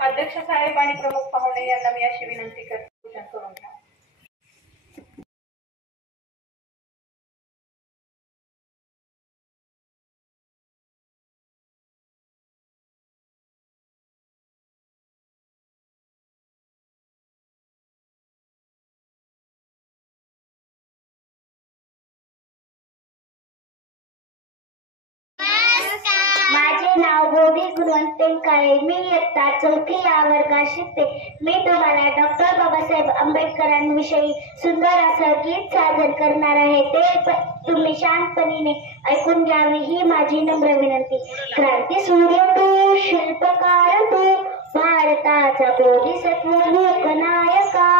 अध्यक्ष साहेब आणि प्रमुख पाहुणे यांना मी अशी विनंती करते, पूजन करून घ्या. माझे नाव गोदी गुणवंत काळे. मी इयत्ता 4थी या वर्गात शिकते. मी तुम्हाला डॉक्टर बाबासाहेब आंबेडकरांविषयी सुंदर असं गीत सादर करणार आहे. ते तुम्ही शांतपणे ऐकून घ्यावे ही माझी नम्र विनंती. क्रांती सूर्य तू, शिल्पकार तू, भारताचा बोधिसत्व लोकनायका.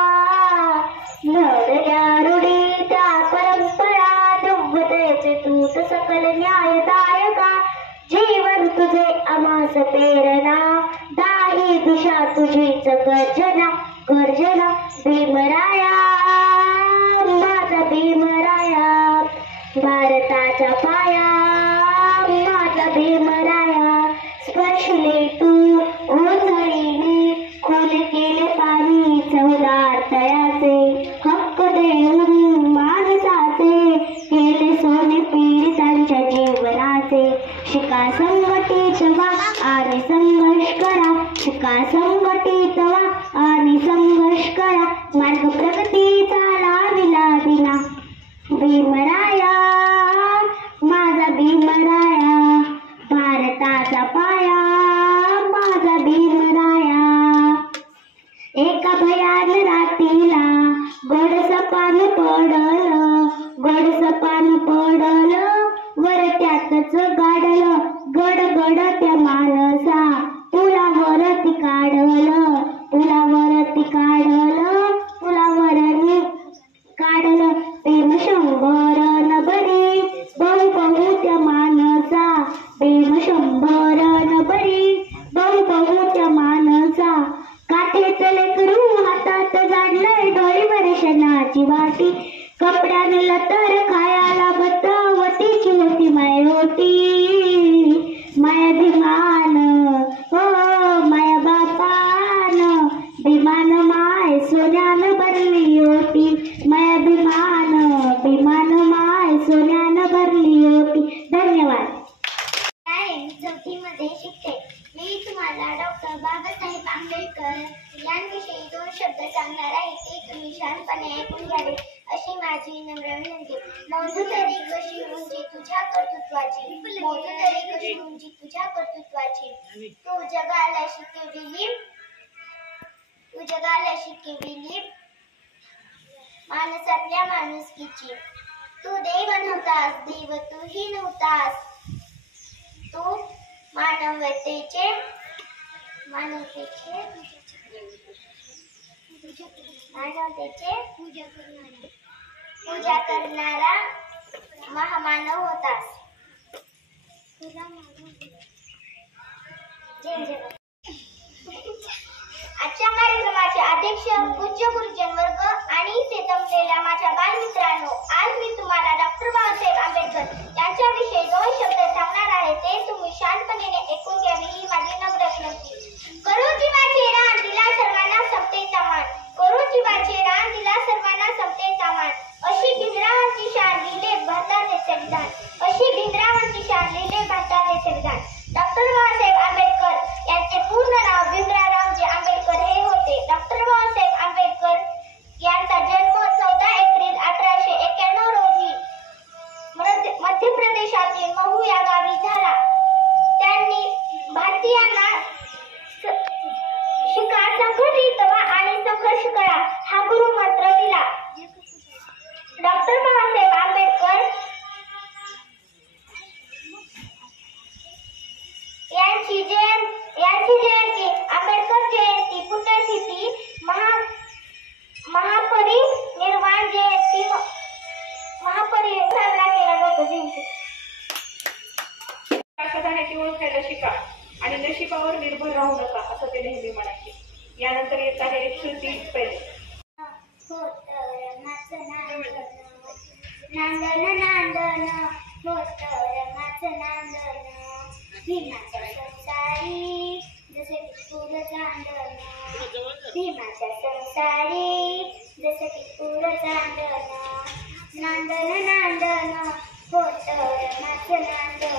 नवऱ्या रूढी त्या परंपरा, ध्रुवतेचे तूच सकल न्यायदायका. जीवन तुझे आम्हास प्रेरणा, दाही दिशा तुझीच गर्जना. गर्जना भीमराया, माझा भीमराया, भारताचा पाया, माझा भीमराया. स्पर्शले तू ओंजळीने, खोल केले पाणी चवदार तळ्याचे. हक्क देऊन माणसाचे, केले सोने पीडितांच्या जीवनाचे. शिका संघटित व्हा आणि संघर्ष करा, शिका संघटित व्हा आणि संघर्ष करा. मार्ग प्रगतीचा लाविला दिला. भीमराया, माझा भीमराया, भारताचा पाया, माझा भीमराया. एका भयान रात्रीला गोडसं पान पडलं, गोडसं पान पडलं, वर त्यातच गाडलं. गडगड त्या माणसा, तुला वरती काढलं, तुला वरती काढलं, तुला वरती काढलं. प्रेम 100 न बरी, बहु बहु त्या माणसा. प्रेम 100 न बरी, बहु बहु त्या माणसा. काठेच लेकरू हातात जाडलंय, डोळीवर शेणाची वाटी. कपड्याने लतर खायाला बतवतीची होती मायोटी. मायाभिमान हो माया बापान, भिमान माय सोन्यानं भरली होती. मायाभिमान भिमान माय सोन्यानं भरली होती. धन्यवाद. चौथीमध्ये शिकते. मी तुम्हाला डॉक्टर बाबासाहेब आंबेडकर यांविषयी 2 शब्द सांगणार आहे. ते तुम्ही शांतपणे ऐकून घ्यावे अशी माझी नम्र विनंती. मोजू तरी कशी उंची तुझ्या कर्तृत्वाची, मोजू तरी कशी उंची तुझ्या कर्तृत्वाची. तू जगाला शिकविली, तू जगाला शिकविली माणसातल्या माणुसकीची. तू देव नव्हतास, देव तूही नव्हतास. तू मानवतेचे पूजा करणारा महामानव होतास. आजच्या कार्यक्रमाचे अध्यक्ष पूज्य गुरुजन वर्ग आणि इथे जमलेल्या माझ्या बालमित्रांनो, आज मी तुम्हाला डॉक्टर बाबासाहेब आंबेडकर यांच्याविषयी 2 शब्द सांगणार आहे. ते तुम्ही शांतपणे ऐकून घ्यावे ही माझी नम्र विनंती. करू जीवाचे रान दिला सर्वांना समतेचा मान, करू जीवाचे रान दिला सर्वांना समतेचा मान. अशी भीमरावांची शान लिहिले भारताचे संविधान, अशी भीमरावांची शान लिहिले भारताचे संविधान. डॉक्टर बाबासाहेब आंबेडकर यांचे पूर्ण नाव भीमराव रावजी आंबेडकर हे होते. डॉक्टर बाबासाहेब आंबेडकर यांचा जन्म 14 एप्रिल 1891 रोजी मध्य प्रदेशातील महू या गावी झाला. त्यांनी भारतीयांना शिका, संघटित व्हा आणि संघर्ष करा हा गुरुमंत्र दिला. डॉक्टर बाबासाहेब आंबेडकर यांची जयंती आंबेडकर जयंती, पुण्यतिथी, महापरिनिर्वाण जयंती, साजरा केला जातो. जयंती राजधानीची ओळखायला शिका आणि नशिबावर निर्भर राहू नका असं ते नेहमी म्हणायचे. यानंतर येत आहे एक श्रुती पहिले. नांदन नांदन होत रमाचं नांदन, भीमाच्या संसारी जसे फुल चांदन. संसारी जसं की पूर चांदण नांदन नांदन होत माझं नांदन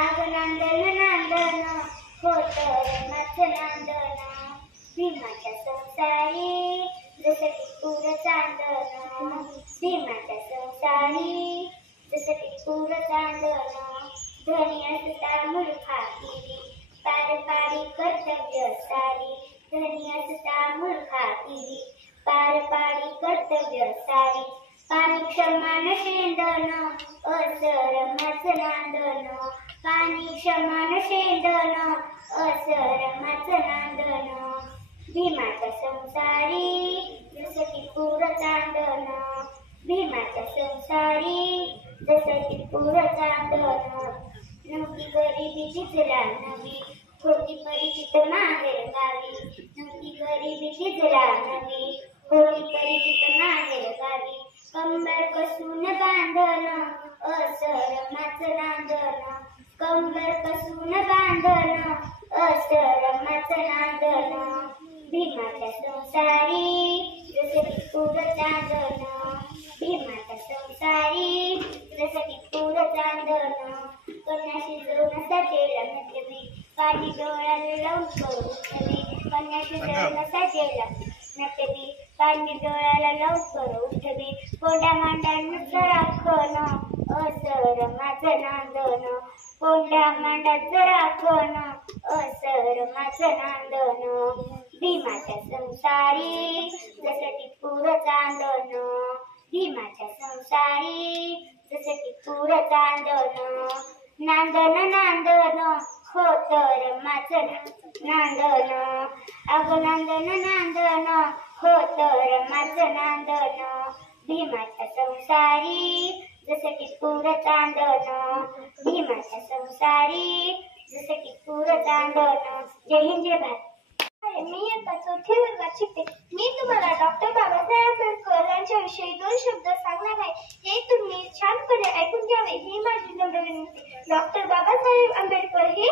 आग नांदन नांदन होत माझं नांदन भीमाच्या संसारी जसं की पूर चांदण भीमाच्या संसारी जसं की पूर चांदण धनी असता मूर्खा केली पार पाडी कर्तव्य सारी धनी असता मूर्खा केली पार पाडी कर्तव्य सारी पाणी क्षमान शेंदन असर माझं नांदन पाणी क्षमान शेंदन असर माझं नांदन भीमाच्या संसारी जसं की पूर चांदन भीमाच्या संसारी जसं की पूर चांदन नव्हती गरिबीचीच रानवी होती परिचित माहेर गावी नव्हती गरिबीचीच रानवी होती परिचित माहेर गावी कंबर कसून बांधन असर माझं नांदन कंबर कसून बांधन असर माझं नांदन भीमाच्या संसारी जसं की पूर चांदन भीमाच्या संसारी जसं की पूर चांदन कन्या शिजवून सजेला नटवी पाणी डोळ्याला लावून करू उठवी कन्या शिजवून सजेला नटवी पाणी डोळ्याला लावून करू उठवी कोंड्या मांड्यांचं राखण असर माझं नांदन कोंड्या मांड्याचं राखण असर माझं नांदन भीमाच्या संसारी जसं की पूर चांदन भीमाच्या संसारी जसं की पूर चांदन नांदन नांदन होतर माझं नांदन अग नांदन नांदन होतर माझं नांदन भीमाच्या संसारी जसं की पूर चांदन भीमाच्या संसारी जसं की पूर चांदन जय हिंद जय भारत. मी आता चौथी वर्गात शिकते. मी तुम्हाला डॉक्टर बाबासाहेब आंबेडकर यांच्याविषयी 2 शब्द सांगणार आहे. हे तुम्ही छानपणे ऐकून घ्यावे ही माझी नम्र विनंती. डॉक्टर बाबासाहेब आंबेडकर हे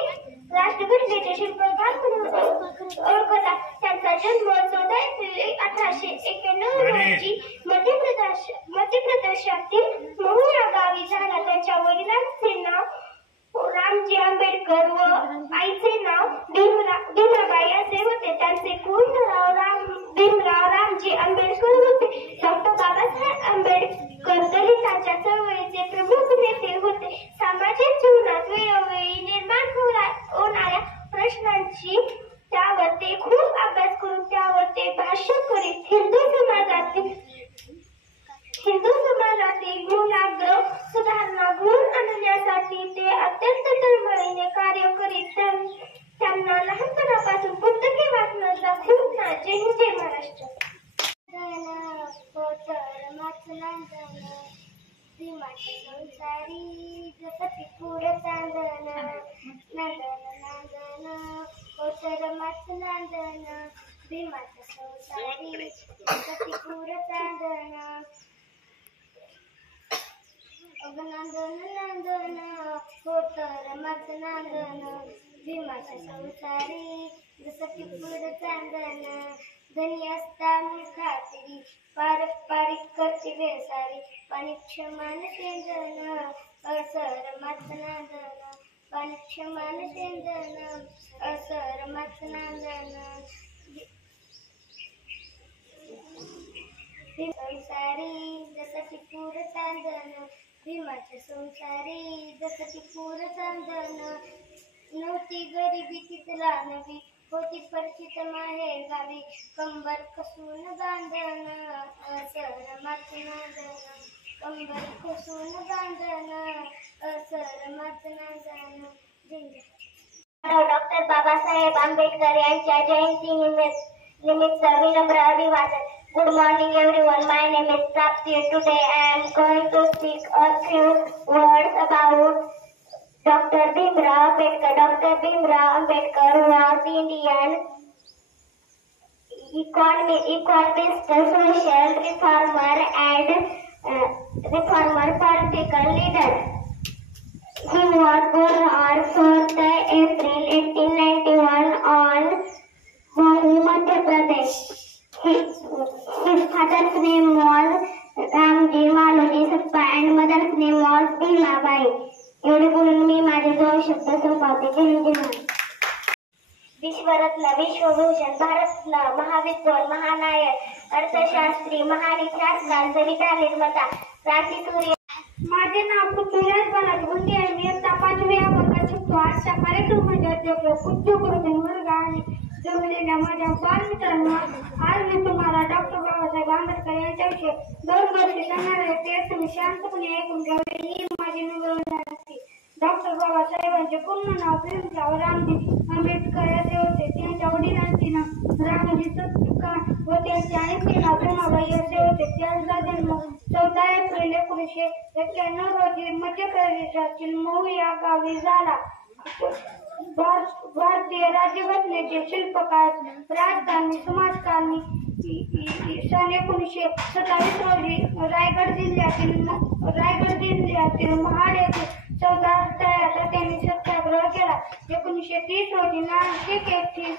राष्ट्रघटनेचे शिल्पकार म्हणून ओळखतात. त्यांचा जन्म 14 एप्रिल 1891 रोजी मध्य प्रदेशातील महू या गावी झाला. त्यांच्या वडिलांचे नाव रामजी आंबेडकर व आईचे नाव भीमराबाई असे होते. त्यांचे पूर्ण नाव भीमराव रामजी आंबेडकर होते. डॉक्टर बाबासाहेब आंबेडकर दलितांच्या चळवळीचे प्रमुख नेते होते. सामाजिक जीवनात वेळोवेळी निर्माण होणाऱ्या प्रश्नांची त्यावर ते खूप अभ्यास करून त्यावर ते भाष्य करीत. हिंदू समाजातील मूलाग्र सुधारणा घडवून आणण्यासाठी ते अत्यंत तळमळीने कार्य करीत. त्यांना लहानपणापासून पुस्तके वाचण्याचा खूप नाद. जय हिंद जय महाराष्ट्र. भीमाच्या संसारी जसं की पूर चांदन नांदन नांदन होतर माझं नांदन भीमाच्या संसारी जसं की पूर चांदन अग नांदन नांदन होतर माझं नांदन भीमाच्या संसारी जसं की पूर चांदन धनी असता मूर्खा केली पारंपरिक कर्तव्य सारी पाणी क्षमान शेंदन असर माझं नांदन पाणी क्षमान शेंदन असर माझं नांदन संसारी जसं की पूर चांदन भीमाच्या संसारी जसं की पूर चांदन नव्हती गरिबीचीच रानवी होती परिचित माहेर गावी कंबर कसून बांधन असर माझं नांदन कंबर कसून बांधन असर माझं नांदन. डॉक्टर बाबासाहेब आंबेडकर यांच्या जयंती निमित्त विनम्र अभिवादन. Good morning everyone, my name is Prapti. Today I am going to speak a few words about Dr. Bhimrao Ambedkar. Dr. Bhimrao Ambedkar was Indian economist, social reformer and political leader. He was born on 4th April 1891 on Madhya Pradesh. माझे गुणगुण. विश्वरत्न, विश्वभूषण, भारतरत्न, महाविद्वान, महानायक, अर्थशास्त्री, महान इतिहासकार, सविता निर्माता, क्रांतीसूर्य. माझे नाव पृथ्वीराज बालाजी गुंडे आहे. मी इयत्ता 5वी या वर्गात शिकतो. आजच्या कार्यक्रमाचे अध्यक्ष पूज्य गुरुजन वर्ग आणि जमलेल्या माझ्या बालमित्रांनो, आज मी तुम्हाला डॉक्टर बाबासाहेब आंबेडकर यांच्याविषयी 2 गोष्टी सांगणार आहे. ते तुम्ही शांतपणे ऐकून घ्यावे ही माझी विनंती. डॉक्टर बाबासाहेबांचे पूर्ण नाव भीमराव रामजी आंबेडकर असे होते. त्यांच्या वडिलांचे नाव रामजी सपकाळ व त्यांचे आईचे नाव भीमाबाई असे होते. त्यांचा जन्म 14 एप्रिल 1991 रोजी मध्य प्रदेशातील मऊ या गावी झाला. भारतीय राज्यघटनेचे शिल्पकार, राजकारणी, समाजकारणी. सन 1927 रोजी रायगड जिल्ह्यातील महाड येथे 14 तळ्याचा त्यांनी सत्याग्रह केला. 1930 रोजी नाशिक येथील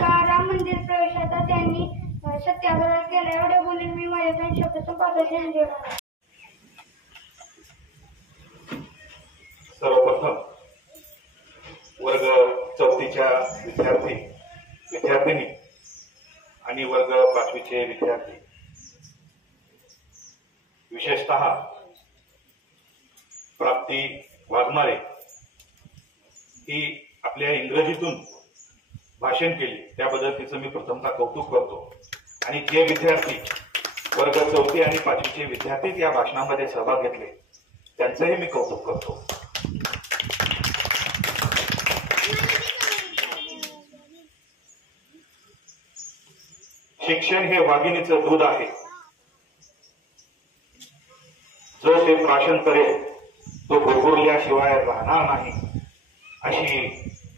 राम मंदिर प्रवेशाचा त्यांनी सत्याग्रह केला. एवढे बोलून मी माझे 2 शब्द संपादन देणार. सर्वप्रथम वर्ग 4च्या विद्यार्थिनी आणि वर्ग 5वीचे विद्यार्थी, विशेषतः प्राप्ती वाघमारे ही आपल्या इंग्रजीतून भाषण केली त्याबद्दल तिचं मी प्रथमतः कौतुक करतो. आणि जे विद्यार्थी वर्ग 4 आणि 5वीचे विद्यार्थी या भाषणामध्ये सहभाग घेतले त्यांचंही मी कौतुक करतो. शिक्षण हे वाघिणीचं दूध आहे. जो ते प्राशन करेल तो गुरगुरल्याशिवाय राहणार नाही, अशी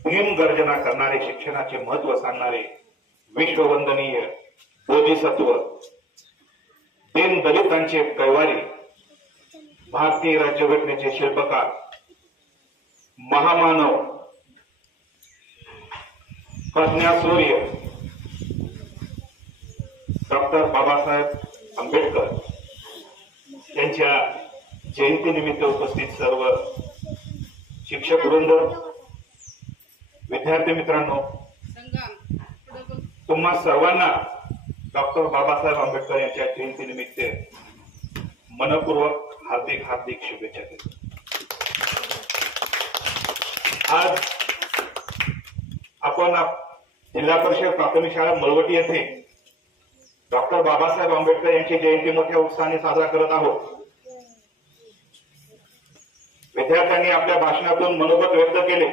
भीम गर्जना करणारे, शिक्षणाचे महत्व सांगणारे विश्ववंदनीय बोधिसत्व, दीन दलितांचे कैवारी, भारतीय राज्यघटनेचे शिल्पकार, महामानव, प्रज्ञासूर्य डॉक्टर बाबासाहेब आंबेडकर यांच्या जयंतीनिमित्त उपस्थित सर्व शिक्षक वृंद, विद्यार्थी मित्रांनो, तुम्हा सर्वांना डॉक्टर बाबासाहेब आंबेडकर यांच्या जयंतीनिमित्त मनपूर्वक हार्दिक शुभेच्छा देतो. आज आपण जिल्हा परिषद प्राथमिक शाळा मळवटी येथे डॉक्टर बाबासाहेब आंबेडकर यांची जयंती मोठ्या उत्साहाने साजरा करत आहोत. विद्यार्थ्यांनी आपल्या भाषणातून मनोगत व्यक्त केले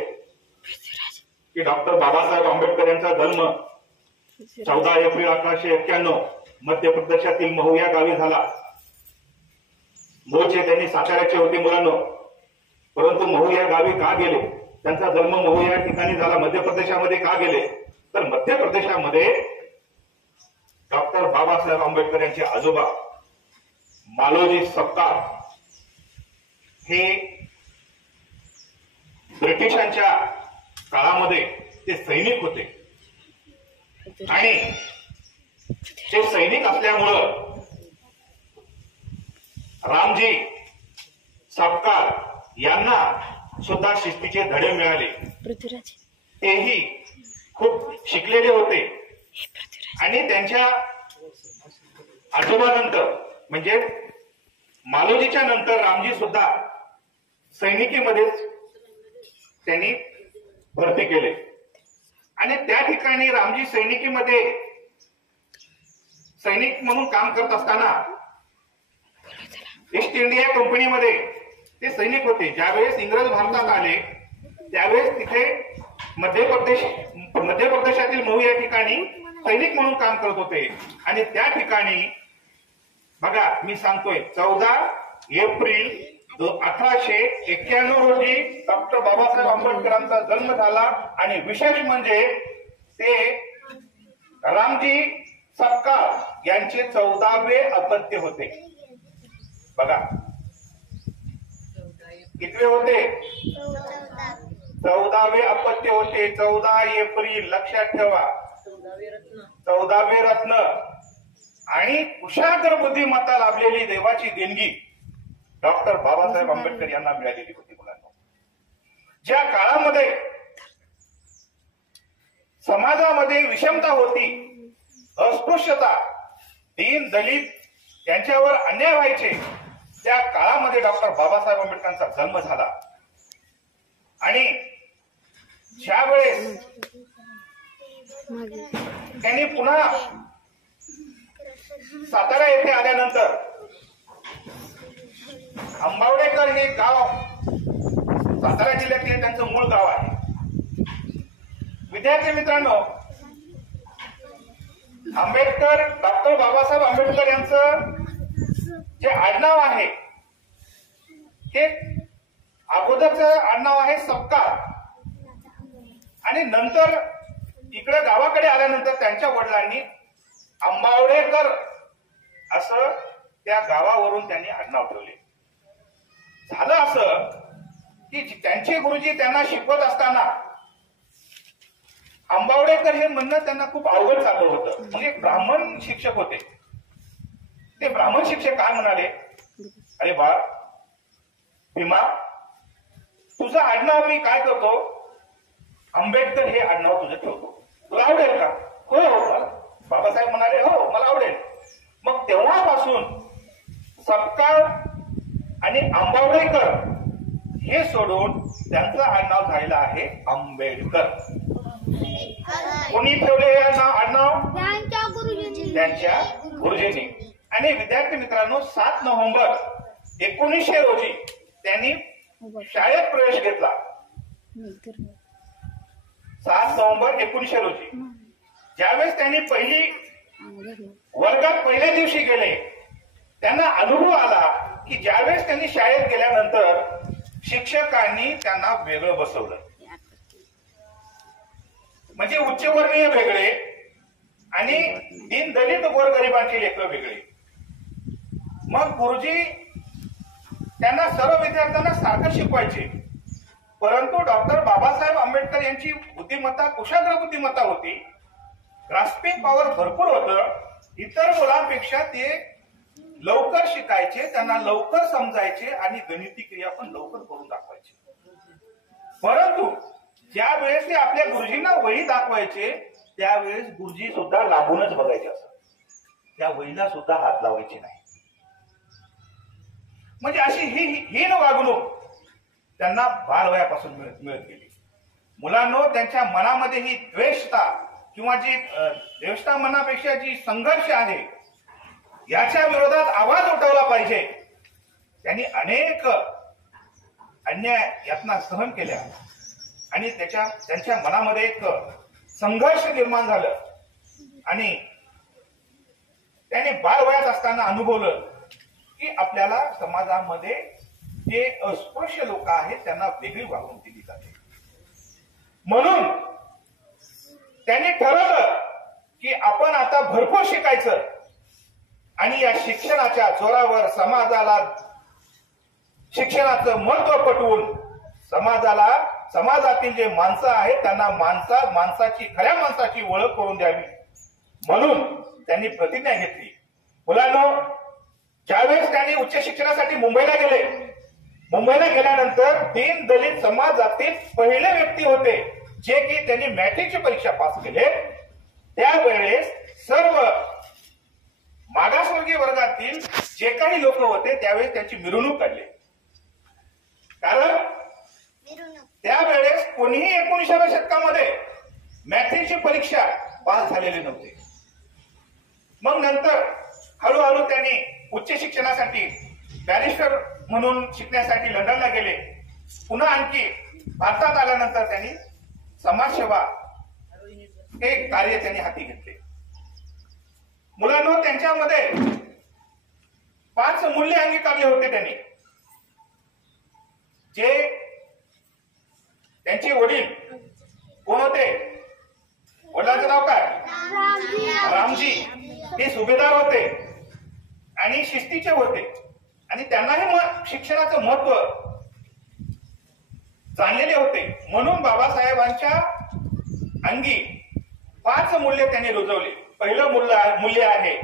की डॉक्टर बाबासाहेब आंबेडकर यांचा जन्म 14 एप्रिल 1891 मध्य प्रदेशातील महू या गावी झाला. मूळचे त्यांनी साताऱ्याचे होते मुलांनो, परंतु महू या गावी का गेले? त्यांचा जन्म महू या ठिकाणी झाला, मध्य प्रदेशामध्ये का गेले? तर मध्य प्रदेशामध्ये डॉक्टर बाबासाहेब आंबेडकर यांचे आजोबा मालोजी सपकाळ हे ब्रिटिशांच्या काळामध्ये ते सैनिक होते आणि ते सैनिक असल्यामुळं रामजी सपकाळ यांना सुद्धा शिस्तीचे धडे मिळाले. तेही खूप शिकलेले होते आणि त्यांच्या आजोबानंतर म्हणजे मालोजीच्या नंतर रामजी सुद्धा सैनिकीमध्येच त्यांनी भरती केले आणि त्या ठिकाणी रामजी सैनिकीमध्ये सैनिक म्हणून काम करत असताना ईस्ट इंडिया कंपनीमध्ये ते सैनिक होते. ज्यावेळेस इंग्रज भारतात आले त्यावेळेस तिथे मध्य प्रदेशातील महू या ठिकाणी सैनिक म्हणून काम करत होते आणि त्या ठिकाणी बघा मी सांगतोय 14 एप्रिल 1891 रोजी डॉक्टर बाबासाहेब आंबेडकरांचा जन्म झाला आणि विशेष म्हणजे ते रामजी सपकाळ यांचे 14वे अपत्य होते. बघा कितवे होते? 14वे अपत्य होते. 14 एप्रिल लक्षात ठेवा. 14वे रत्न आणि कुशाग्र बुद्धिमत्ता लाभलेली देवाची देणगी डॉक्टर बाबासाहेब आंबेडकर यांना मिळालेली होती. मुलांना ज्या समाजामध्ये विषमता होती, अस्पृश्यता, दीन दलित यांच्यावर अन्याय व्हायचे, त्या काळामध्ये डॉक्टर बाबासाहेब आंबेडकरांचा जन्म झाला. आणि ज्या वेळेस त्यांनी पुन्हा सातारा येथे आल्यानंतर आंबावडेकर हे गाव सातारा जिल्ह्यातील त्यांचं मूळ गाव आहे. विद्यार्थी मित्रांनो, आंबेडकर, डॉक्टर बाबासाहेब आंबेडकर यांचं जे आडनाव आहे हे अगोदरचं आडनाव आहे सपकाळ, आणि नंतर इकडे गावाकडे आल्यानंतर त्यांच्या वडिलांनी आंबावडेकर असं त्या गावावरून त्यांनी आडनाव ठेवले. झालं असं की त्यांचे गुरुजी त्यांना शिकवत असताना आंबावडेकर हे म्हणणं त्यांना खूप अवघड चाललं होतं. म्हणजे ब्राह्मण शिक्षक होते. ते ब्राह्मण शिक्षक काय म्हणाले, अरे बा भीमा, तुझं आडनाव मी काय करतो, आंबेडकर हे आडनाव तुझं ठेवतो, तुला आवडेल का? हो हो. बाबासाहेब म्हणाले हो मला आवडेल. मग तेव्हापासून सपकाळ आणि आंबावडेकर हे सोडून त्यांचं आडनाव झालेलं आहे आंबेडकर. कोणी ठेवले हे आडनाव? त्यांच्या गुरुजींनी. आणि विद्यार्थी मित्रांनो, 7 नोव्हेंबर 1900 रोजी त्यांनी शाळेत प्रवेश घेतला. 7 नोव्हेंबर 1900 रोजी ज्यावेळेस त्यांनी वर्गात पहिल्या दिवशी गेले, त्यांना अनुभव आला की ज्यावेळेस त्यांनी शाळेत गेल्यानंतर शिक्षकांनी त्यांना वेगळं बसवलं. म्हणजे उच्चवर्णीय वेगळे आणि दीन दलित गोरगरिबांची लेकरं वेगळी. मग गुरुजी त्यांना सर्व विद्यार्थ्यांना सारखं शिकवायचे. परंतु डॉक्टर बाबासाहेब आंबेडकर यांची बुद्धिमत्ता कुशाग्र बुद्धिमत्ता होती. ग्रास्पिंग पॉवर भरपूर होतं. इतर मुलांपेक्षा ते लवकर शिकायचे, त्यांना लवकर समजायचे आणि गणिती क्रिया पण लवकर करून दाखवायचे. परंतु ज्या वेळेस ते आपल्या गुरुजींना वही दाखवायचे त्यावेळेस गुरुजी सुद्धा लागूनच बघायचे असत. त्या वहीला सुद्धा हात लावायचे नाही. म्हणजे अशी हीन वागणूक त्यांना बालवयापासून मिळत गेली. मुलांनो, त्यांच्या मनामध्ये ही द्वेषता किंवा जी द्वेषता मनापेक्षा जी संघर्ष आहे याच्या विरोधात आवाज उठवला पाहिजे. त्यांनी अनेक अन्याय यातना सहन केल्या आणि त्यांच्या मनामध्ये एक संघर्ष निर्माण झालं आणि त्यांनी बालवयात असताना अनुभवलं की आपल्याला समाजामध्ये जे अस्पृश्य लोक आहेत त्यांना वेगळी वागणूक दिली जाते. म्हणून त्यांनी ठरवलं की आपण आता भरपूर शिकायचं आणि या शिक्षणाच्या जोरावर समाजाला शिक्षणाचं महत्व पटवून समाजातील जे माणसं आहेत त्यांना खऱ्या माणसाची ओळख करून द्यावी म्हणून त्यांनी प्रतिज्ञा घेतली. मुलांनो, ज्यावेळेस त्यांनी उच्च शिक्षणासाठी मुंबईला गेल्यानंतर दीन दलित समाजातील पहिले व्यक्ती होते जे की त्यांनी मॅट्रिकची परीक्षा पास केले. त्यावेळेस सर्व मागासवर्गीय वर्गातील जे काही लोक होते त्यावेळेस त्यांची मिरवणूक काढली. कारण त्यावेळेस कोणीही 19व्या शतकामध्ये मॅट्रिकची परीक्षा पास झालेले नव्हते. मग नंतर हळूहळू त्यांनी उच्च शिक्षणासाठी बॅरिस्टर म्हणून शिकण्यासाठी लंडनला गेले. पुन्हा आणखी भारतात आल्यानंतर त्यांनी समाजसेवा हे कार्य त्यांनी हाती घेतले. मुलांनो, त्यांच्यामध्ये 5 मूल्य अंगीकारले होते त्यांनी. जे त्यांचे वडील कोण होते? वडिलांचं नाव काय? रामजी. ते सुभेदार होते आणि शिस्तीचे होते आणि त्यांनाही शिक्षणाचं महत्व जाणलेले होते. म्हणून बाबासाहेबांच्या अंगी 5 मूल्य त्यांनी रुजवले. पहिलं मूल्य आहे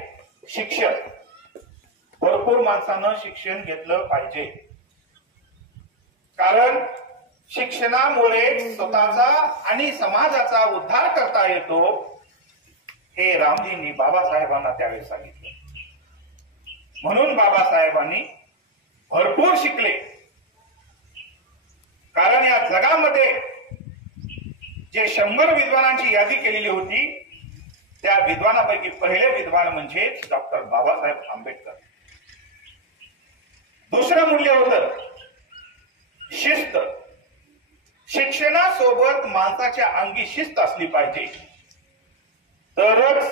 शिक्षण. भरपूर माणसानं शिक्षण घेतलं पाहिजे. कारण शिक्षणामुळे स्वतःचा आणि समाजाचा उद्धार करता येतो, हे रामजींनी बाबासाहेबांना त्यावेळी सांगितलं. म्हणून बाबासाहेबांनी भरपूर शिकले. कारण या जगामध्ये जे 100 विद्वानांची यादी केलेली होती, त्या विद्वानापैकी पहिले विद्वान म्हणजे डॉक्टर बाबासाहेब आंबेडकर. दुसरं मूल्य होतं शिस्त. शिक्षणासोबत माणसाच्या अंगी शिस्त असली पाहिजे, तरच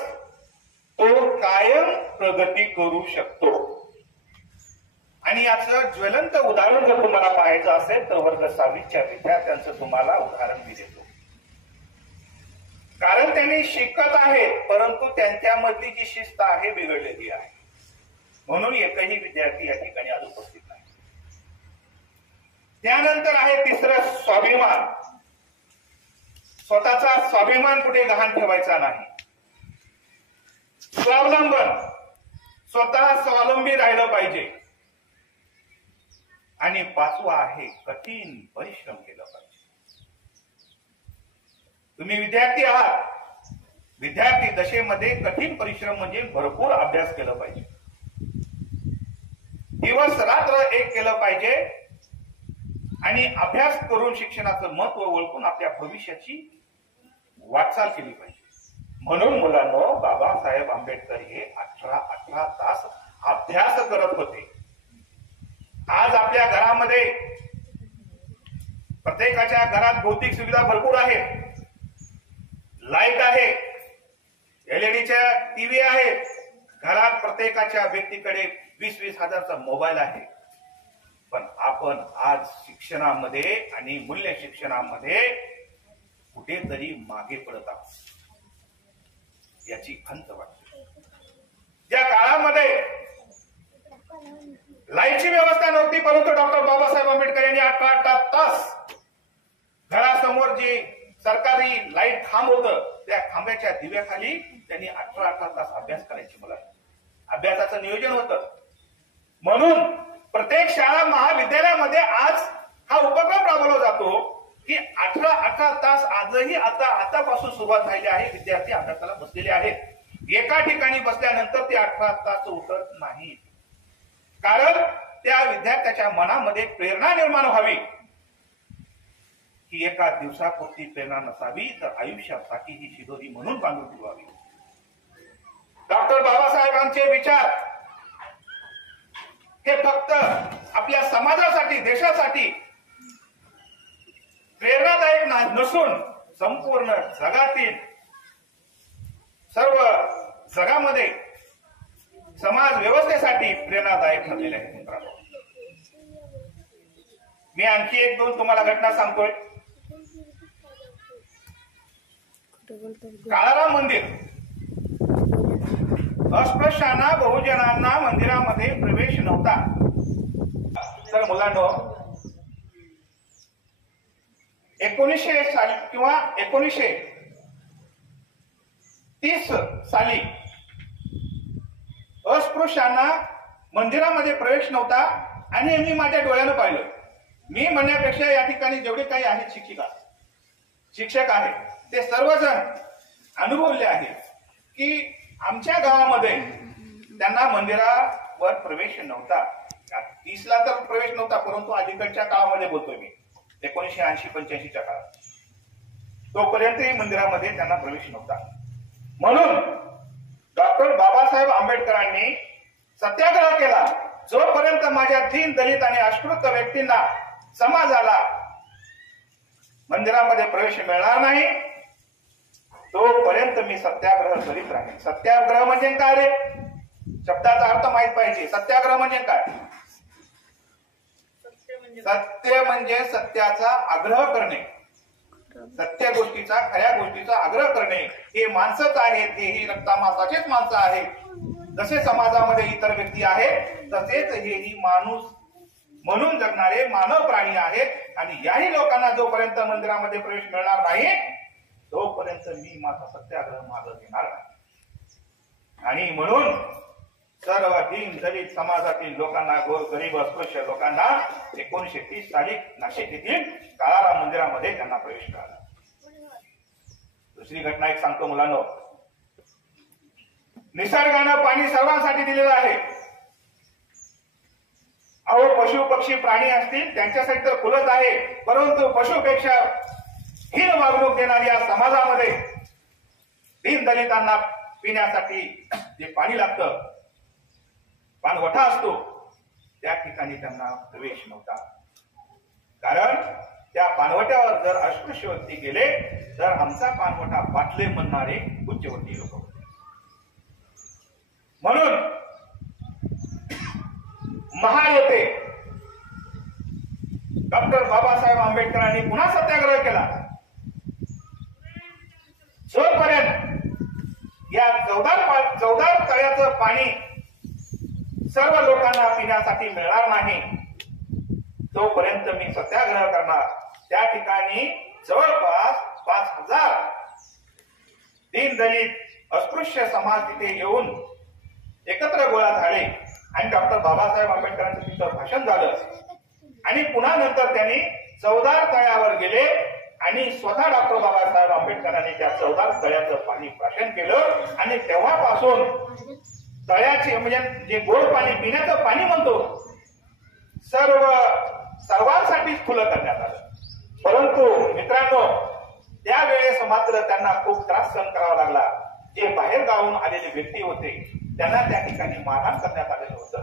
तो कायम प्रगती करू शकतो. आणि याचं ज्वलंत उदाहरण जर तुम्हाला पाहायचं असेल तर वर्ग 6वीच्या विद्यार्थ्यांचं तुम्हाला उदाहरण मी देतो. कारण त्यांनी शिकत आहेत, परंतु त्यांच्यामधली जी शिस्त आहे बिघडलेली आहे. म्हणून एकही विद्यार्थी या ठिकाणी आज उपस्थित नाही. त्यानंतर आहे तिसरं स्वाभिमान. स्वतःचा स्वाभिमान कुठे गहाण ठेवायचा नाही. स्वावलंबन, स्वतः स्वावलंबी राहिलं पाहिजे. आणि 5वं आहे कठीण परिश्रम केलं पाहिजे. तुम्ही विद्यार्थी आहात, विद्यार्थी दशेमध्ये कठीण परिश्रम म्हणजे भरपूर अभ्यास केला पाहिजे. दिवस रात्र एक केलं पाहिजे आणि अभ्यास करून शिक्षणाचं महत्व ओळखून आपल्या भविष्याची वाटचाल केली पाहिजे. म्हणून मुलांनो, बाबासाहेब आंबेडकर हे 18 तास अभ्यास करत होते. आज आपल्या घरामध्ये प्रत्येकाच्या घरात भौतिक सुविधा भरपूर आहेत. लाईट आहे, एलईडीच्या टीव्ही आहेत, घरात प्रत्येकाच्या व्यक्तीकडे 20-20 हजारचा मोबाईल आहे. पण आपण आज शिक्षणामध्ये आणि मूल्य शिक्षणामध्ये कुठेतरी मागे पडत आहोत, याची खंत वाटते. ज्या काळामध्ये लाईटची व्यवस्था नव्हती, परंतु डॉक्टर बाबासाहेब आंबेडकर यांनी 18 तास घरासमोर जे सरकारी लाईट खांब होतं, त्या खांब्याच्या दिव्याखाली त्यांनी 18 तास अभ्यास करायची. मला अभ्यासाचं नियोजन होतं. म्हणून प्रत्येक शाळा महाविद्यालयामध्ये आज हा उपक्रम राबवला जातो की 18 तास आजही आतापासून सुरुवात झालेली आहे. विद्यार्थी अभ्यासाला बसलेले आहेत. एका ठिकाणी बसल्यानंतर ते 18 तास उठत नाही. कारण त्या विद्यार्थ्याच्या मनामध्ये प्रेरणा निर्माण व्हावी, की एका दिवसापुरती प्रेरणा नसावी, तर आयुष्यासाठी ही शिदोरी म्हणून बांधून ठेवावी. डॉक्टर बाबासाहेबांचे विचार हे फक्त आपल्या समाजासाठी, देशासाठी प्रेरणादायक नसून संपूर्ण जगातील सर्व जगामध्ये समाज व्यवस्थेसाठी प्रेरणादायक ठरलेले आहेत. मित्रांनो, मी आणखी 1-2 तुम्हाला घटना सांगतोय. काळाराम मंदिर, अस्पृश्यांना, बहुजनांना मंदिरामध्ये प्रवेश नव्हता. तर मुलांनो, 1900 साली किंवा 1930 साली अस्पृश्यांना मंदिरामध्ये प्रवेश नव्हता. आणि मी माझ्या डोळ्यानं पाहिलं. मी म्हणण्यापेक्षा या ठिकाणी जेवढे काही आहेत शिक्षक आहेत, ते सर्वजण अनुभवले आहेत की आमच्या गावामध्ये त्यांना मंदिरावर प्रवेश नव्हता. 30ला तर प्रवेश नव्हता, परंतु अलीकडच्या काळामध्ये बोलतोय मी, 1980-85च्या काळात, तोपर्यंतही मंदिरामध्ये त्यांना प्रवेश नव्हता. म्हणून डॉक्टर बाबासाहेब आंबेडकरांनी सत्याग्रह केला. जोपर्यंत माझ्या दीन, दलित आणि अस्पृश्य व्यक्तींना, समाजाला मंदिरामध्ये प्रवेश मिळणार नाही, तोपर्यंत मी सत्याग्रह करीत राहील. सत्याग्रह म्हणजे काय रे? शब्दाचा अर्थ माहित पाहिजे. सत्याग्रह म्हणजे काय? सत्य म्हणजे सत्याचा आग्रह करणे, सत्य गोष्टीचा, खऱ्या गोष्टीचा आग्रह करणे. हे माणसंच आहेत, हेही रक्तामांसाचेच माणसं आहेत. जसे समाजामध्ये इतर व्यक्ती आहेत, तसेच हेही माणूस म्हणून जगणारे मानव प्राणी आहेत. आणि याही लोकांना जोपर्यंत मंदिरामध्ये प्रवेश मिळणार नाही, तोपर्यंत मी माझा सत्याग्रह मागे घेणार नाही. आणि म्हणून सर्व दीन दलित समाजातील लोकांना, गोरगरीब अस्पृश्य लोकांना 1930 साली नाशिक येथील काळाराम मंदिरामध्ये त्यांना प्रवेश मिळाला. दुसरी घटना एक सांगतो मुलांनो. निसर्गानं पाणी सर्वांसाठी दिलेलं आहे. अहो, पशु पक्षी प्राणी असतील त्यांच्यासाठी तर खुलत आहे, परंतु पशुपेक्षा हीन वागणूक देणारी या समाजामध्ये दीन दलितांना पिण्यासाठी जे पाणी लागतं, पाणवठा असतो, त्या ठिकाणी त्यांना प्रवेश नव्हता. कारण त्या पाणवठ्यावर जर अस्पृश्य व्यक्ती गेले तर आमचा पाणवठा बाटले म्हणणारे उच्चवर्गीय लोक होते. म्हणून महानेते डॉक्टर बाबासाहेब आंबेडकरांनी पुन्हा सत्याग्रह केला. जोपर्यंत या चौदार तळ्याचं पाणी सर्व लोकांना पिण्यासाठी मिळणार नाही तोपर्यंत मी सत्याग्रह करणार. त्या ठिकाणी जवळपास 5,000 दीन दलित अस्पृश्य समाज तिथे येऊन एकत्र गोळा झाले आणि डॉक्टर बाबासाहेब आंबेडकरांचं तिथं भाषण झालं. आणि पुन्हा नंतर त्यांनी चौदार तळ्यावर गेले आणि स्वतः डॉक्टर बाबासाहेब आंबेडकरांनी त्या चौदार तळ्याचं पाणी प्राशन केलं. आणि तेव्हापासून तळ्याचे म्हणजे जे गोड पाणी, पिण्याचं पाणी म्हणतो, सर्वांसाठीच खुलं करण्यात आलं. परंतु मित्रांनो, त्यावेळेस मात्र त्यांना खूप त्रास सहन करावा लागला. जे बाहेर गावून आलेले व्यक्ती होते त्यांना त्या ठिकाणी मारहाण करण्यात आलेलं होतं.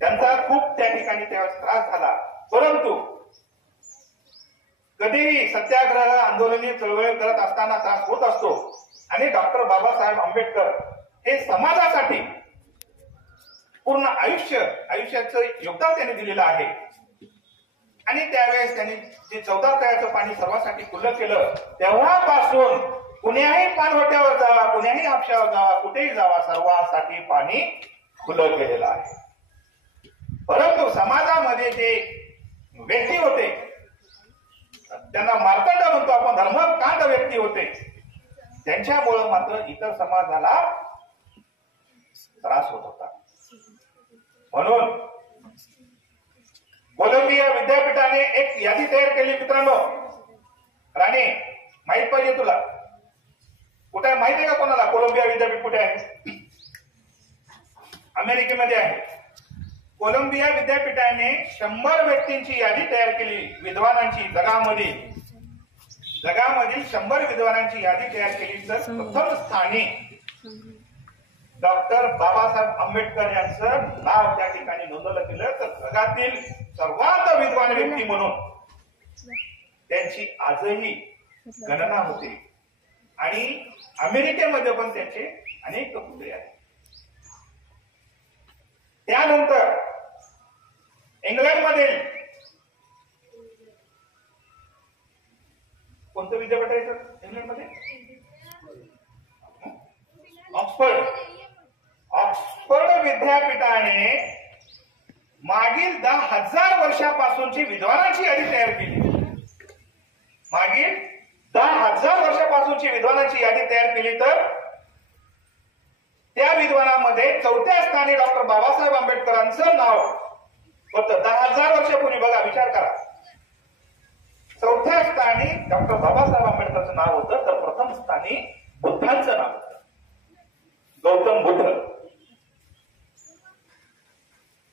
त्यांचा खूप त्या ठिकाणी त्यावेळेस त्रास झाला. परंतु कधीही सत्याग्रह, आंदोलने, चळवळी करत असताना त्रास होत असतो. आणि डॉक्टर बाबासाहेब आंबेडकर हे समाजासाठी पूर्ण आयुष्याचं योगदान त्यांनी दिलेलं आहे. आणि त्यावेळेस त्यांनी जे 14 तळ्याचं पाणी सर्वांसाठी खुलं केलं, तेव्हापासून कुण्याही पाणवट्यावर जावा, कुण्याही हापशावर जावा, कुठेही जावा, सर्वांसाठी पाणी खुलं केलेलं आहे. परंतु समाजामध्ये जे व्यक्ती होते त्यांना मार्तंड म्हणतो आपण, धर्मकांड व्यक्ती होते, त्यांच्यामुळे मात्र इतर समाजाला त्रास होत होता. म्हणून कोलंबिया विद्यापीठाने एक यादी तयार केली. मित्रांनो, राणे माहित पाहिजे तुला, कुठे आहे माहिती आहे का कोणाला? कोलंबिया विद्यापीठ कुठे आहे? अमेरिकेमध्ये आहे. कोलंबिया विद्यापीठाने 100 व्यक्तींची यादी तयार केली, विद्वानांची, जगामधील 100 विद्वानांची यादी तयार केली. तर प्रथम स्थानी डॉक्टर बाबासाहेब आंबेडकर यांचं नाव त्या ठिकाणी नोंदवलं गेलं. तर जगातील सर्वात विद्वान व्यक्ती म्हणून त्यांची आजही गणना होते. आणि अमेरिकेमध्ये पण त्यांचे अनेक पुतळे आहेत. त्यानंतर इंग्लंडमधील कोणतं विद्यापीठ आहे सर इंग्लंडमध्ये? ऑक्सफर्ड विद्यापीठाने मागील 10,000 वर्षापासूनची विद्वानांची यादी तयार केली. मागील 10,000 वर्षापासूनची विद्वानांची यादी तयार केली. तर त्या विद्वानामध्ये 4थ्या स्थानी डॉक्टर बाबासाहेब आंबेडकरांचं नाव होतं. 10,000 वर्षापूर्वी, बघा विचार करा, 4थ्या स्थानी डॉक्टर बाबासाहेब आंबेडकरांचं नाव होतं. तर प्रथम स्थानी बुद्धांचं नाव होतं, गौतम बुद्ध.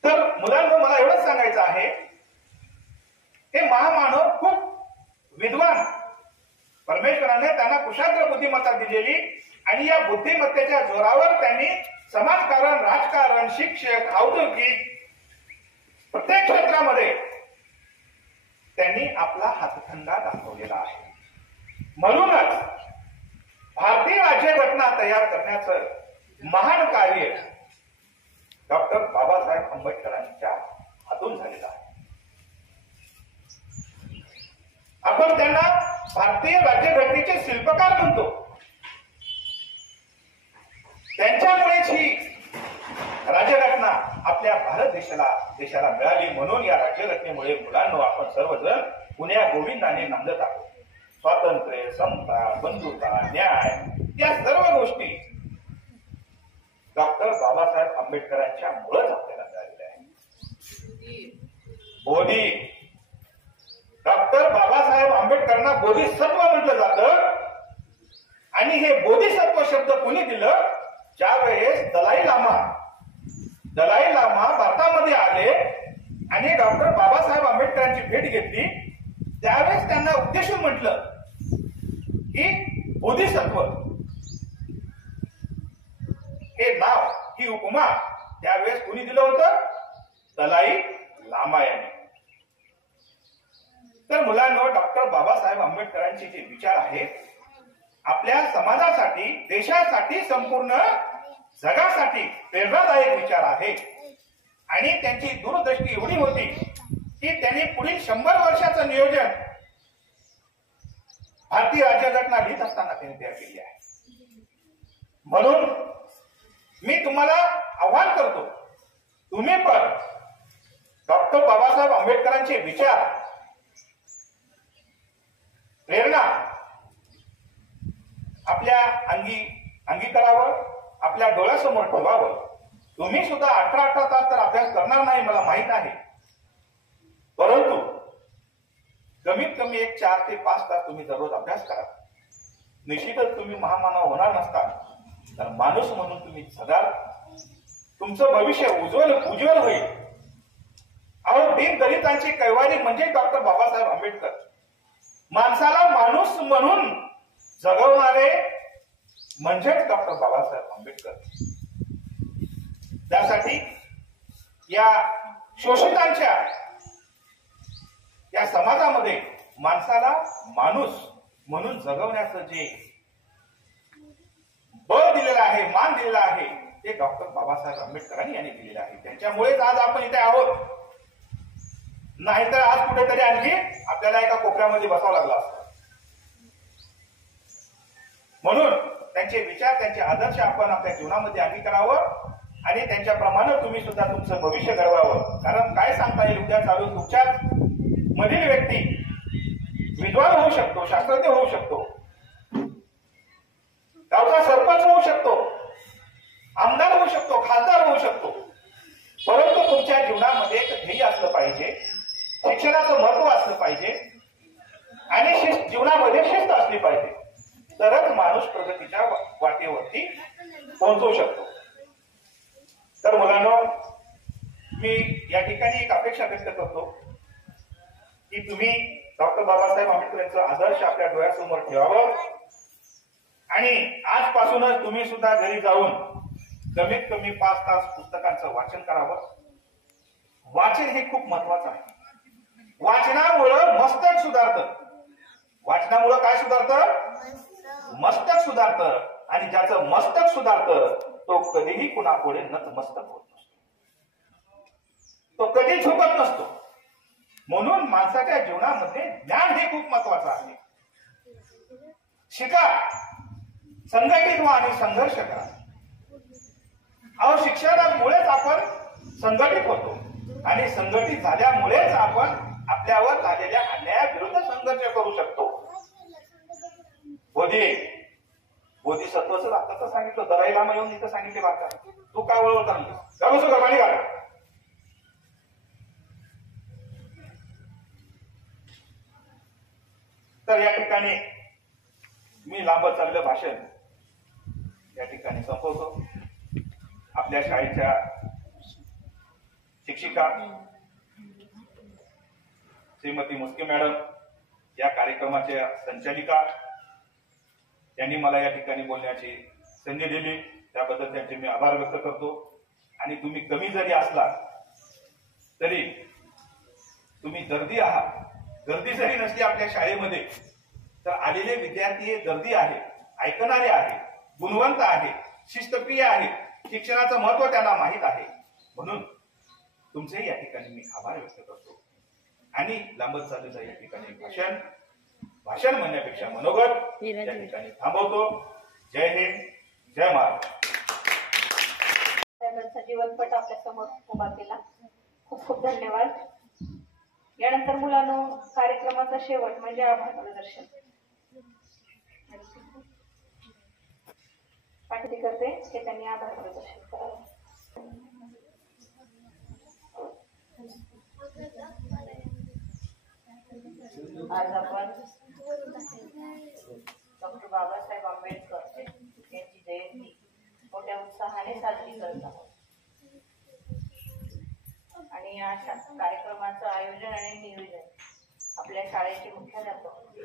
तर मुलांना मला एवढंच सांगायचं आहे, हे महामानव खूप विद्वान, परमेश्वराने त्यांना कुशाग्र बुद्धिमत्ता दिलेली. आणि या बुद्धिमत्तेच्या जोरावर त्यांनी समाजकारण, राजकारण, शिक्षक, औद्योगिक प्रत्येक क्षेत्रामध्ये त्यांनी आपला हातखंडा दाखवलेला आहे. म्हणूनच भारतीय राज्यघटना तयार करण्याचं महान कार्य डॉक्टर बाबासाहेब आंबेडकरांच्या हातून झालेलं आहे. आपण त्यांना भारतीय राज्यघटनेचे शिल्पकार म्हणतो. त्यांच्यामुळेच ही राज्यघटना आपल्या भारत देशाला मिळाली. म्हणून या राज्यघटनेमुळे मुलांना आपण सर्वजण पुण्या गोविंदाने नांदत आहोत. स्वातंत्र्य, समता, बंधुता, न्याय या सर्व गोष्टी डॉक्टर बाबासाहेब आंबेडकरांच्या मुळेच आपल्याला मिळालेले आहे. बोधी, डॉक्टर बाबासाहेब आंबेडकरांना बोधिसत्व म्हटलं जातं. आणि हे बोधिसत्व शब्द कोणी दिलं? ज्या वेळेस दलाई लामा भारतामध्ये आले आणि डॉक्टर बाबासाहेब आंबेडकरांची भेट घेतली, त्यावेळेस त्यांना उद्देशून म्हटलं की बोधिसत्व हे नाव, ही उपमा त्यावेळेस कोणी दिलं होतं? दलाई लामा यांनी. तर मुलांनो, डॉक्टर बाबासाहेब आंबेडकरांचे जे विचार आहेत आपल्या समाजासाठी, देशासाठी, संपूर्ण जगासाठी प्रेरणादायक विचार आहेत. आणि त्यांची दूरदृष्टी एवढी होती की त्यांनी पुढील 100 वर्षाचं नियोजन भारतीय राज्यघटना लिहित असताना त्यांनी तयार केली आहे. म्हणून मी तुम्हाला आव्हान करतो, तुम्ही पण डॉक्टर बाबासाहेब आंबेडकरांचे विचार, प्रेरणा आपल्या अंगी करावं, आपल्या डोळ्यासमोर ठेवावं. तुम्ही सुद्धा 18 तास तर अभ्यास करणार नाही, मला माहित आहे. परंतु कमीत कमी 4 ते 5 तास तुम्ही दररोज अभ्यास करा. निश्चितच तुम्ही महामानव होणार नसता, तर माणूस म्हणून तुम्ही जगाल. तुमचं भविष्य उज्ज्वल होईल. अहो, दीनदलितांचे कैवारी म्हणजे डॉक्टर बाबासाहेब आंबेडकर. माणसाला माणूस म्हणून जगवणारे म्हणजेच डॉक्टर बाबासाहेब आंबेडकर. त्यासाठी या शोषितांच्या या समाजामध्ये माणसाला माणूस म्हणून जगवण्याचं जे बळ दिलेलं आहे, मान दिलेला आहे, ते डॉक्टर बाबासाहेब आंबेडकरांनी यांनी दिलेलं आहे. त्यांच्यामुळेच आज आपण इथे आहोत. नाहीतर आज कुठेतरी आणखी आपल्याला एका कोपऱ्यामध्ये बसावं लागलं असतं. म्हणून त्यांचे विचार, त्यांचे आदर्श आपण आपल्या जीवनामध्ये अंगी करावं आणि त्यांच्याप्रमाणे तुम्ही सुद्धा तुमचं भविष्य घडवावं. कारण काय सांगता येईल, उद्या चालून तुमच्या मधील व्यक्ती विद्वान होऊ शकतो, शास्त्रज्ञ होऊ शकतो, गावचा सरपंच होऊ शकतो, आमदार होऊ शकतो, खासदार होऊ शकतो. परंतु तुमच्या जीवनामध्ये एक ध्येय असलं पाहिजे, शिक्षणाचं महत्व असलं पाहिजे आणि जीवनामध्ये शिस्त असली पाहिजे. तरच माणूस प्रगतीच्या वाटेवरती पोहोचू शकतो. तर मुलांनो, मी या ठिकाणी एक अपेक्षा व्यक्त करतो की तुम्ही डॉक्टर बाबासाहेब आंबेडकर यांचा आदर्श आपल्या डोळ्यासमोर ठेवावं आणि आजपासूनच तुम्ही सुद्धा घरी जाऊन कमीत कमी 5 तास पुस्तकांचं वाचन करावं. वाचन हे खूप महत्वाचं आहे. वाचनामुळं मस्तक सुधारतं. वाचनामुळं काय सुधारतं? मस्तक सुधारतं. आणि ज्याचं मस्तक सुधारतं तो कधीही कुणापुढे नतमस्तक होत नसतो, तो कधी झुकत नसतो. म्हणून माणसाच्या जीवनामध्ये ज्ञान हे खूप महत्वाचं आहे. शिका, संघटित व्हा आणि संघर्ष करा. अहो, शिक्षणामुळेच आपण संघटित होतो आणि संघटित झाल्यामुळेच आपण आपल्यावर झालेल्या अन्यायाविरुद्ध संघर्ष करू शकतो. बोधिसत्वच आताच सांगितलं, दलाई लामा येऊन इथं सांगितले बाका, तू काय वळवत आणली का बसू का पाणी घाल. तर या ठिकाणी मी लांबत चाललेलं भाषण या ठिकाणी संपवतो. आपल्या शाळेच्या शिक्षिका श्रीमती मुस्के मॅडम, या कार्यक्रमाच्या संचालिका, त्यांनी मला या ठिकाणी बोलण्याची संधी दिली, त्याबद्दल त्यांचे मी आभार व्यक्त करतो. आणि तुम्ही कमी जरी असला तरी तुम्ही दर्दी आहात. गर्दी जरी नसली आपल्या शाळेमध्ये तर आलेले विद्यार्थी हे दर्दी आहेत, ऐकणारे आहेत, गुणवंत आहेत, शिस्तप्रिय आहेत. शिक्षणाचं महत्व त्यांना माहीत आहे. म्हणून तुमचे या ठिकाणी मी आभार व्यक्त करतो. आणि लांबत चाललेलं या ठिकाणी भाषण म्हणण्यापेक्षा मनोगत या ठिकाणी थांबवतो. जय हिंद, जय महाराष्ट्र. त्यांचा जीवनपट आपल्या समोर उभा केला. खूप खूप धन्यवाद. यानंतर मुलांनो, कार्यक्रमाचा शेवट म्हणजे आभार प्रदर्शन. पाठीती करते हे त्यांनी आभार प्रदर्शन. आज आपण डॉक्टर बाबासाहेब आंबेडकर यांची जयंती मोठ्या उत्साहाने साजरी करत आहोत. आणि या कार्यक्रमाचं आयोजन आणि नियोजन आपल्या शाळेचे मुख्याध्यापक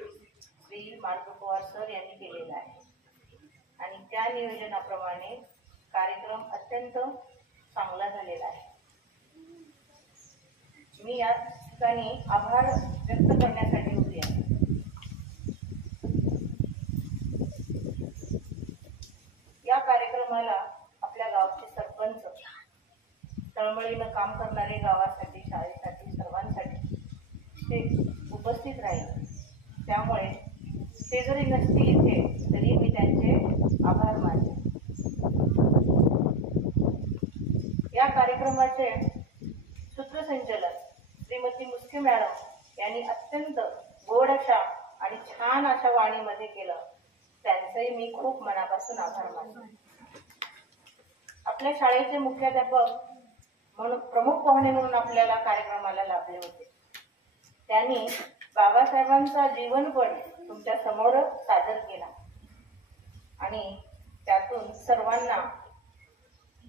श्री मार्ग पवार सर यांनी केलेलं आहे. आणि त्या नियोजनाप्रमाणे कार्यक्रम अत्यंत चांगला झालेला आहे. मी या ठिकाणी आभार व्यक्त करण्यासाठी उभी आहे. या कार्यक्रमाला आपल्या गावचे सरपंच, तळमळीनं काम करणारे गावासाठी, शाळेसाठी, सर्वांसाठी ते उपस्थित राहील. त्यामुळे ते जरी नसतील इथे तरी मी त्यांचे आभार मानते. या कार्यक्रमाचे सूत्रसंचालन श्रीमती मुस्के मॅडम यांनी अत्यंत गोड अशा आणि छान अशा वाणीमध्ये केलं. त्यांचेही मी खूप मनापासून आभार मानते. आपल्या शाळेचे मुख्याध्यापक म्हणून प्रमुख पाहुणे म्हणून आपल्याला कार्यक्रमाला लाभले होते. त्यांनी बाबासाहेबांचा जीवनपट तुमच्या समोर सादर केला आणि त्यातून सर्वांना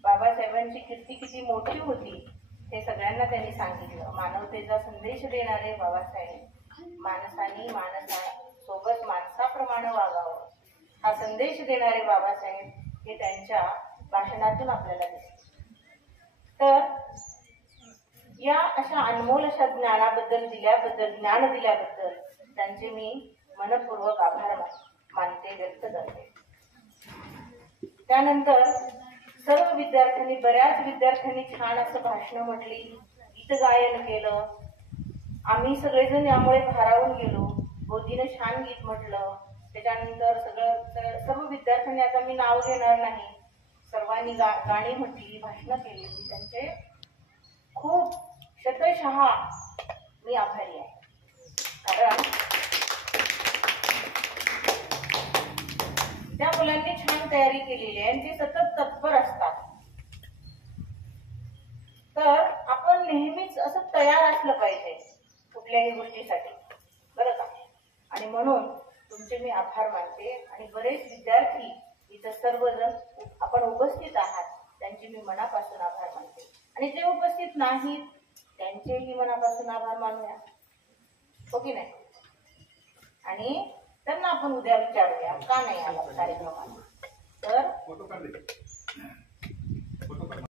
बाबासाहेबांची कीर्ती किती मोठी होती हे सगळ्यांना त्यांनी सांगितलं. मानवतेचा संदेश देणारे बाबासाहेब, माणसानी माणसासोबत माणसाप्रमाणे वागावं हा संदेश देणारे बाबासाहेब हे त्यांच्या भाषणातून आपल्याला दिसते. तर या अशा अनमोल अशा ज्ञान दिल्याबद्दल त्यांचे मी मनपूर्वक आभार मानते, व्यक्त करते. त्यानंतर सर्व विद्यार्थ्यांनी, बऱ्याच विद्यार्थ्यांनी छान असं भाषण म्हटली, गीत गायन केलं. आम्ही सगळेजण यामुळे भारावून गेलो. बोधीनं छान गीत म्हटलं. त्याच्यानंतर सर्व विद्यार्थ्यांनी, आता मी नाव घेणार नाही, सर्वांनी गाणी म्हटली, भाषणं केली. त्यांचे खूप शतशः मी आभारी आहे. कारण त्या मुलांनी छान तयारी केलेली आहे आणि ते सतत तत्पर असतात. तर आपण नेहमीच असं तयार असलं पाहिजे कुठल्याही गोष्टीसाठी, बरं का. आणि म्हणून तुमचे मी आभार मानते. आणि बरेच विद्यार्थी इथं सर्वजण आपण उपस्थित आहात त्यांचे मी मनापासून आभार मानते. आणि जे उपस्थित नाहीत त्यांचेही मनापासून आभार मानूया, हो की नाही. आणि त्यांना आपण उद्या विचारूया का नाही आला कार्यक्रमाला. तर